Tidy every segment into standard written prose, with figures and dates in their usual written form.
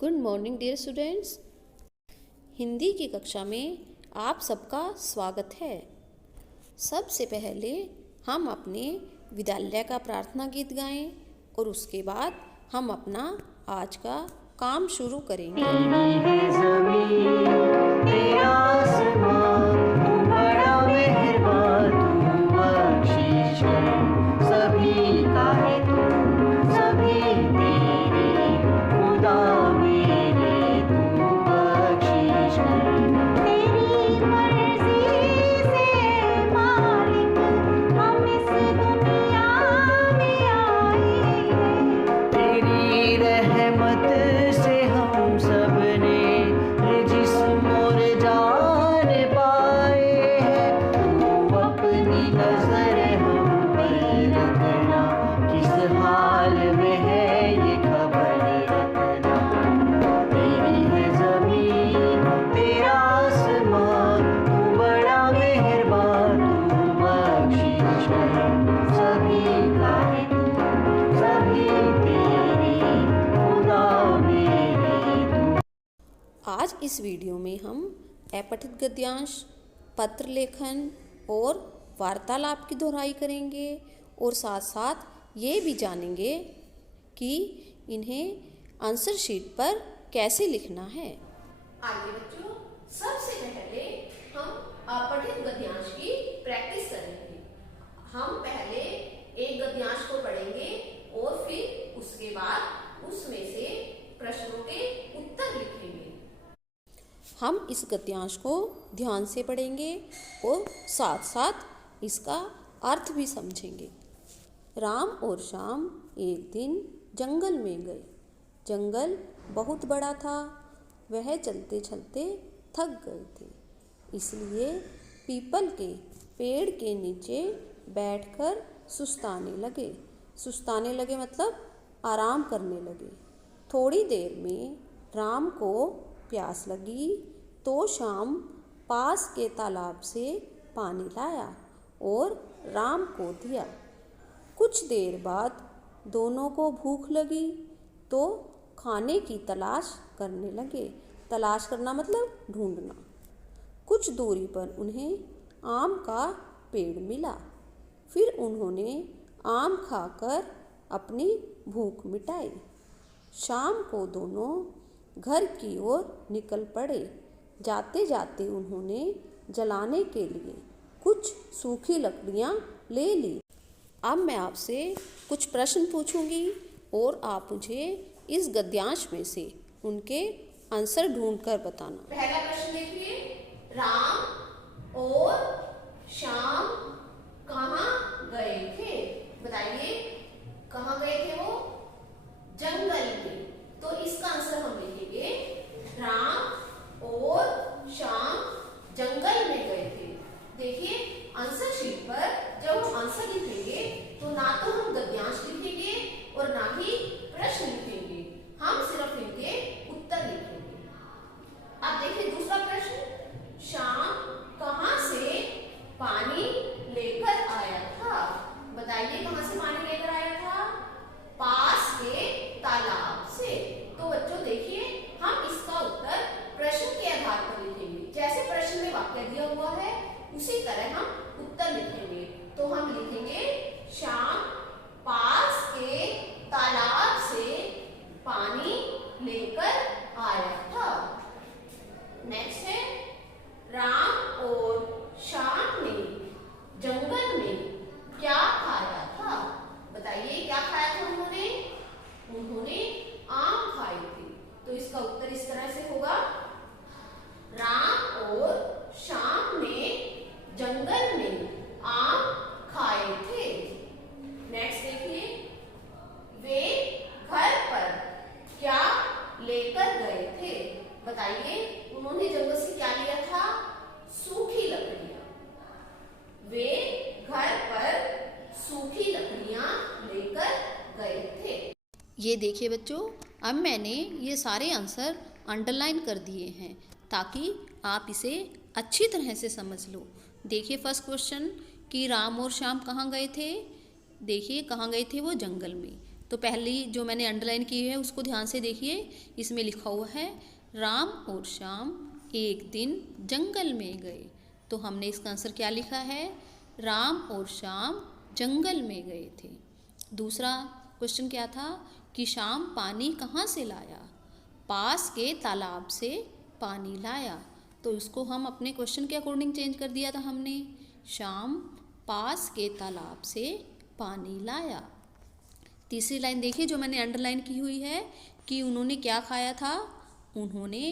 Good morning dear students. Hindi की कक्षा में आप सबका स्वागत है। सबसे पहले हम अपने विद्यालय का प्रार्थना गीत गाएं और उसके बाद हम अपना आज का काम शुरू करेंगे। तेरी है ज़मीं, तेरा आसमां, तू बड़ा मेहरबान, तू बख्शिश है सभी का है तू, सभी तेरे खुदा मेरे, तू बख्शिश है। तेरी मर्ज़ी से मालिक हम इस दुनिया में आए हैं, तेरी रहमत से हम सब ने जिस्म और जान पाए हैं। तू अपनी नजर हम पर रखना, किस हाल में है ये खबर रखना। तेरी है ज़मीं, तेरा आसमां, तू बड़ा मेहरबान, तू बख्शिश है सभी का है तू, सभी तेरे खुदा मेरे तू। आज इस वीडियो में हम अपठित गद्यांश, पत्र लेखन और वार्तालाप की दोहराई करेंगे और साथ साथ ये भी जानेंगे कि इन्हें आंसर शीट पर कैसे लिखना है। आइए बच्चों, सबसे पहले हम अपठित गद्यांश की प्रैक्टिस करेंगे। हम पहले एक गद्यांश को पढ़ेंगे और फिर उसके बाद उसमें से प्रश्नों के उत्तर लिखेंगे। हम इस गद्यांश को ध्यान से पढ़ेंगे और साथ साथ इसका अर्थ भी समझेंगे। राम और श्याम एक दिन जंगल में गए। जंगल बहुत बड़ा था। वह चलते चलते थक गए थे, इसलिए पीपल के पेड़ के नीचे बैठकर सुस्ताने लगे। सुस्ताने लगे मतलब आराम करने लगे। थोड़ी देर में राम को प्यास लगी तो श्याम पास के तालाब से पानी लाया और राम को दिया। कुछ देर बाद दोनों को भूख लगी तो खाने की तलाश करने लगे। तलाश करना मतलब ढूंढना। कुछ दूरी पर उन्हें आम का पेड़ मिला। फिर उन्होंने आम खाकर अपनी भूख मिटाई। शाम को दोनों घर की ओर निकल पड़े। जाते जाते उन्होंने जलाने के लिए कुछ सूखी लकड़ियाँ ले ली। अब मैं आपसे कुछ प्रश्न पूछूंगी और आप मुझे इस गद्यांश में से उनके आंसर ढूंढकर बताना। पहला प्रश्न देखिए, राम और श्याम कहाँ गए थे? बताइए, कहाँ गए थे वो? जंगल में। तो इसका आंसर हम लिखेंगे, राम और श्याम जंगल में गए थे। देखिए, आंसर शीट पर जब हम आंसर लिखेंगे तो ना तो हम गद्यांश लिखेंगे और ना ही प्रश्न लिखेंगे, हम सिर्फ इनके उत्तर लिखेंगे। अब देखिए दूसरा प्रश्न, श्याम कहाँ से पानी लेकर आया था? बताइए, कहाँ से पानी लेकर आया था? पास के तालाब से। तो बच्चों देखिए, हम इसका उत्तर प्रश्न के आधार पर लिखेंगे। जैसे प्रश्न में वाक्य दिया हुआ है उसी तरह हम उत्तर लिखेंगे। तो हम लिखेंगे, श्याम पास के तालाब से पानी लेकर आया था। नेक्स्ट है, राम और श्याम ने जंगल में क्या खाया था? बताइए, क्या खाया था उन्होंने? उन्होंने आम खाए थे। तो इसका उत्तर इस तरह से होगा, राम और श्याम ने जंगल में आम खाए थे। नेक्स्ट देखिए, वे घर पर क्या लेकर गए थे? बताइए, उन्होंने जंगल से क्या लिया था? सूखी लकड़ियां। वे घर पर सूखी लकड़ियां लेकर गए थे। ये देखिए बच्चों, अब मैंने ये सारे आंसर अंडरलाइन कर दिए हैं ताकि आप इसे अच्छी तरह से समझ लो। देखिए फर्स्ट क्वेश्चन कि राम और श्याम कहाँ गए थे? देखिए, कहाँ गए थे वो? जंगल में। तो पहली जो मैंने अंडरलाइन की है उसको ध्यान से देखिए। इसमें लिखा हुआ है राम और श्याम एक दिन जंगल में गए। तो हमने इसका आंसर क्या लिखा है? राम और श्याम जंगल में गए थे। दूसरा क्वेश्चन क्या था कि श्याम पानी कहाँ से लाया? पास के तालाब से पानी लाया। तो इसको हम अपने क्वेश्चन के अकॉर्डिंग चेंज कर दिया था हमने। श्याम पास के तालाब से पानी लाया। तीसरी लाइन देखिए जो मैंने अंडरलाइन की हुई है कि उन्होंने क्या खाया था? उन्होंने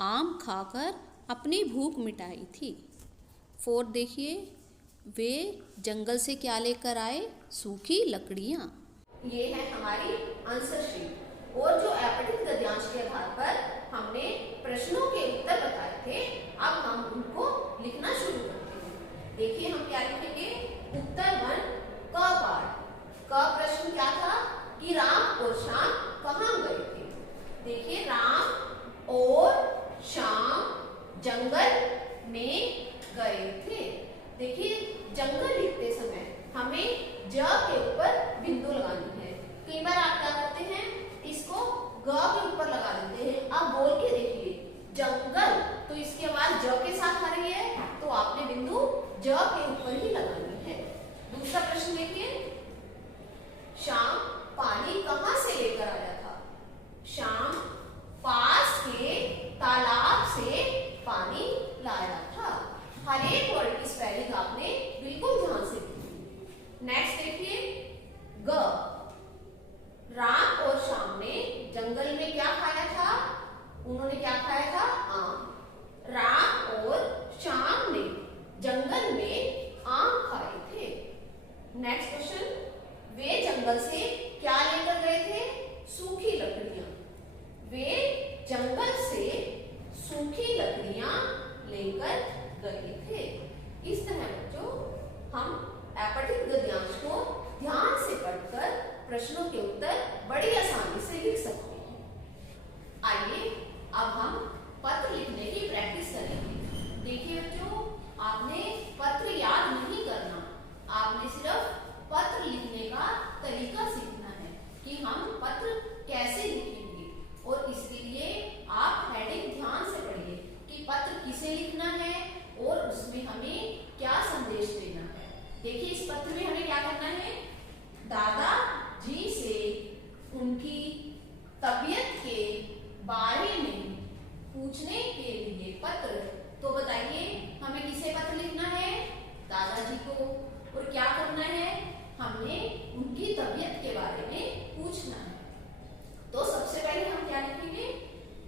आम खाकर अपनी भूख मिटाई थी। फोर्थ देखिए, वे जंगल से क्या लेकर आए? सूखी लकड़ियाँ। ये है हमारी आंसर शीट और जो अपठित गद्यांश के आधार पर हमने प्रश्नों के उत्तर बताए थे, अब हम उनको लिखना शुरू करते हैं। देखिए हम क्या लिखेंगे? उत्तर 1 क पार्ट। क प्रश्न क्या था कि राम और श्याम कहाँ गए थे? देखिए राम और श्याम जंगल में गए थे। देखिए जंगल लिखते समय हमें ज के ऊपर बिंदु लगानी है। कई बार आप क्या करते हैं? इसको ग के ऊपर लगा देते हैं। अब बोल के देखिए जंगल, तो इसकी आवाज ज के साथ आ रही है, तो आपने बिंदु ज के ऊपर ही लगानी है। दूसरा प्रश्न देखिए, श्याम पानी कहाँ से लेकर आया था? श्याम पास के तालाब से पानी लाया था। हर एक वर्ड की स्पेलिंग आपने बिल्कुल ध्यान से लिखी। नेक्स्ट देखिए ग। राम और श्याम ने जंगल में क्या खाया था? उन्होंने क्या खाया था? आम। राम और श्याम ने जंगल में आम खाए थे। नेक्स्ट क्वेश्चन, वे जंगल से क्या लेकर गए थे? सूखी लकड़ियां। वे जंगल से सूखी लकड़ियां लेकर गए थे। इस तरह बच्चों हम अपठित गद्यांश को ध्यान से पढ़कर प्रश्नों के उत्तर बड़ी आसानी से लिख सकते हैं। आइए अब हम पत्र लिखने की प्रैक्टिस करेंगे। देखिए बच्चों, आपने पत्र याद नहीं करना, आपने सिर्फ पत्र लिखने का तरीका सीखना है कि हम पत्र कैसे लिखेंगे। और इसके लिए आप हेडिंग ध्यान से पढ़िए कि पत्र किसे लिखना है और उसमें हमें क्या संदेश देना है। देखिए इस पत्र में हमें क्या करना है? दादा जी से उनकी तबीयत के बारे में पूछने के लिए पत्र। तो बताइए हमें किसे पत्र लिखना है? दादाजी को। और क्या करना है? हमने उनकी तबीयत के बारे में पूछना है। तो सबसे पहले हम क्या लिखेंगे?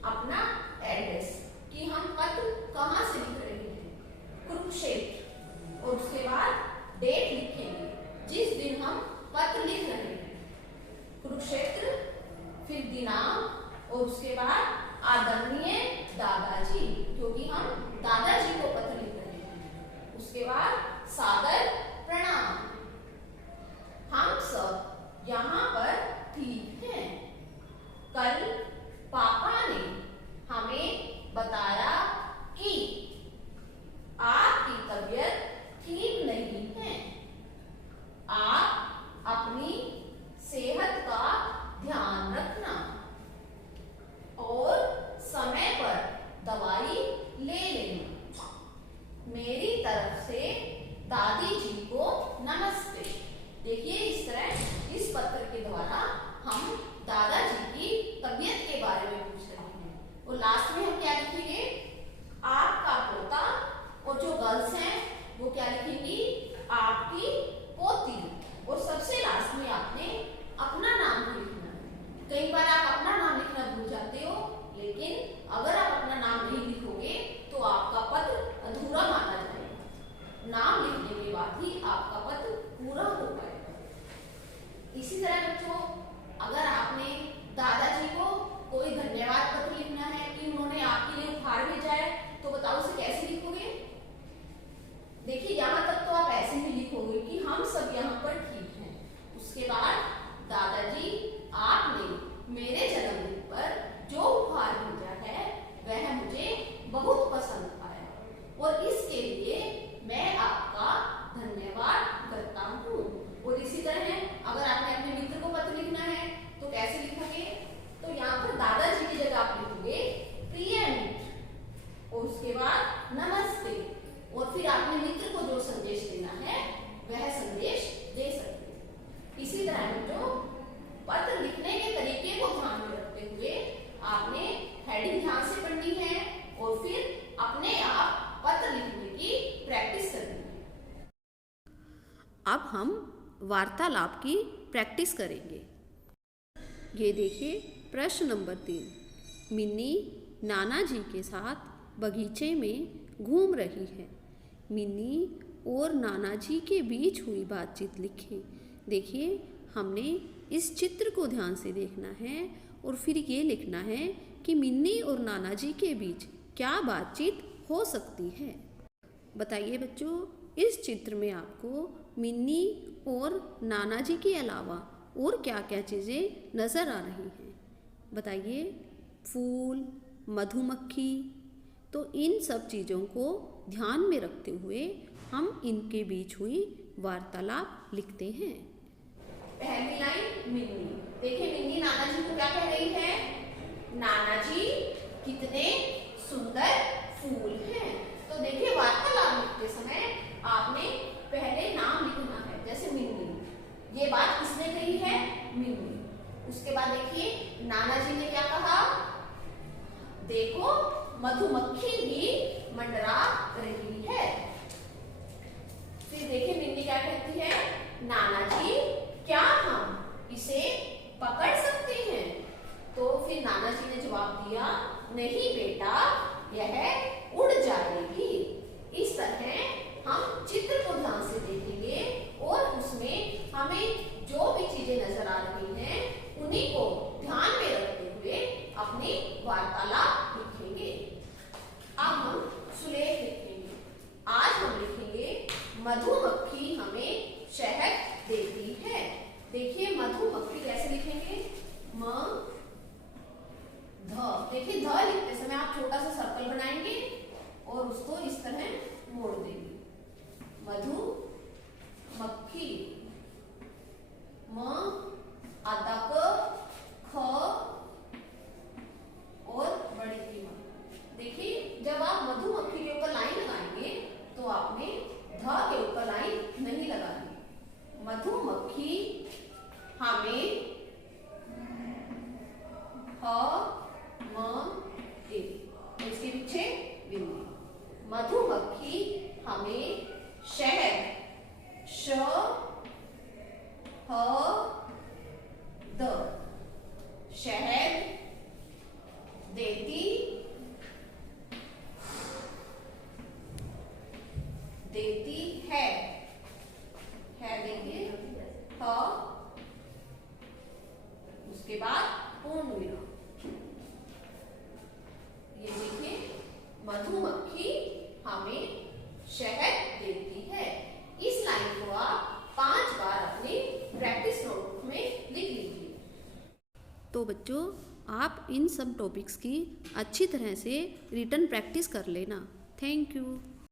अपना एड्रेस कि हम पत्र कहाँ से लिख रहे हैं, कुरुक्षेत्र। और उसके बाद डेट लिखेंगे जिस दिन हम पत्र लिख रहे हैं, कुरुक्षेत्र, फिर दिनांक और उसके बाद आदरणीय दादाजी, क्योंकि हम दादाजी को पत्र लिख रहे हैं। उसके बाद सादर प्रणाम, हम सब यहाँ पर ठीक हैं। कल पापा ने हमें बताया कि आपकी तबीयत ठीक नहीं है। आप अपनी सेहत का ध्यान रखना और समय पर दवाई ले लेना। मेरी तरफ से दादी जी को नमस्ते। देखिए इस तरह इस पत्र के द्वारा वार्तालाप की प्रैक्टिस करेंगे। ये देखिए प्रश्न नंबर 3। मिन्नी नाना जी के साथ बगीचे में घूम रही है। मिन्नी और नाना जी के बीच हुई बातचीत लिखें। देखिए हमने इस चित्र को ध्यान से देखना है और फिर ये लिखना है कि मिन्नी और नाना जी के बीच क्या बातचीत हो सकती है। बताइए बच्चों, इस चित्र में आपको मिन्नी और नाना जी के अलावा और क्या क्या चीज़ें नज़र आ रही हैं? बताइए। फूल, मधुमक्खी। तो इन सब चीज़ों को ध्यान में रखते हुए हम इनके बीच हुई वार्तालाप लिखते हैं। पहली लाइन मिन्नी। देखिए मिन्नी नाना जी को क्या कह रही है? नाना जी कितने सुंदर फूल हैं। तो देखिए वार्तालाप लिखते समय आपने पहले नाम लिखना है, जैसे मिन्नी। ये बात किसने कही है? मिन्नी। उसके बाद देखिए नाना जी ने क्या कहा? देखो मधुमक्खी भी मंडरा रही है। फिर देखिए मिन्नी क्या कहती है? नाना जी क्या हम इसे पकड़ सकते हैं? तो फिर नाना जी ने जवाब दिया, नहीं बेटा, यह उड़ जाएगी। इस तरह हम चित्र को ध्यान से देखेंगे और उसमें हमें जो भी चीजें नजर आ रही हैं उन्हीं को ध्यान में रखते हुए अपनी वार्तालाप लिखेंगे। अब हम सुलेख लिखेंगे। आज हम लिखेंगे मधुमक्खी हमें शहद देती है। देखिए मधुमक्खी कैसे लिखेंगे? म ध। देखिए ध लिखते समय आप छोटा सा सर्कल बनाएंगे और उसको इस तरह मोड़ देंगे। मधुमक्खी। म आधा क ख और बड़ी की म। देखिए जब आप मधुमक्खी के ऊपर लाइन लगाएंगे तो आपने ध के ऊपर लाइन नहीं लगानी। मधुमक्खी हमें ह म ए, इसके पीछे बिंदी। मधुमक्खी हमें शहद श ह द शहद देती है। देखिए ह, उसके बाद पूर्ण विराम। ये देखिए मधुमक्खी हमें शहद देती है। इस लाइन को आप 5 बार अपने प्रैक्टिस नोटबुक में लिख लीजिए। तो बच्चों आप इन सब टॉपिक्स की अच्छी तरह से रिटन प्रैक्टिस कर लेना। Thank you.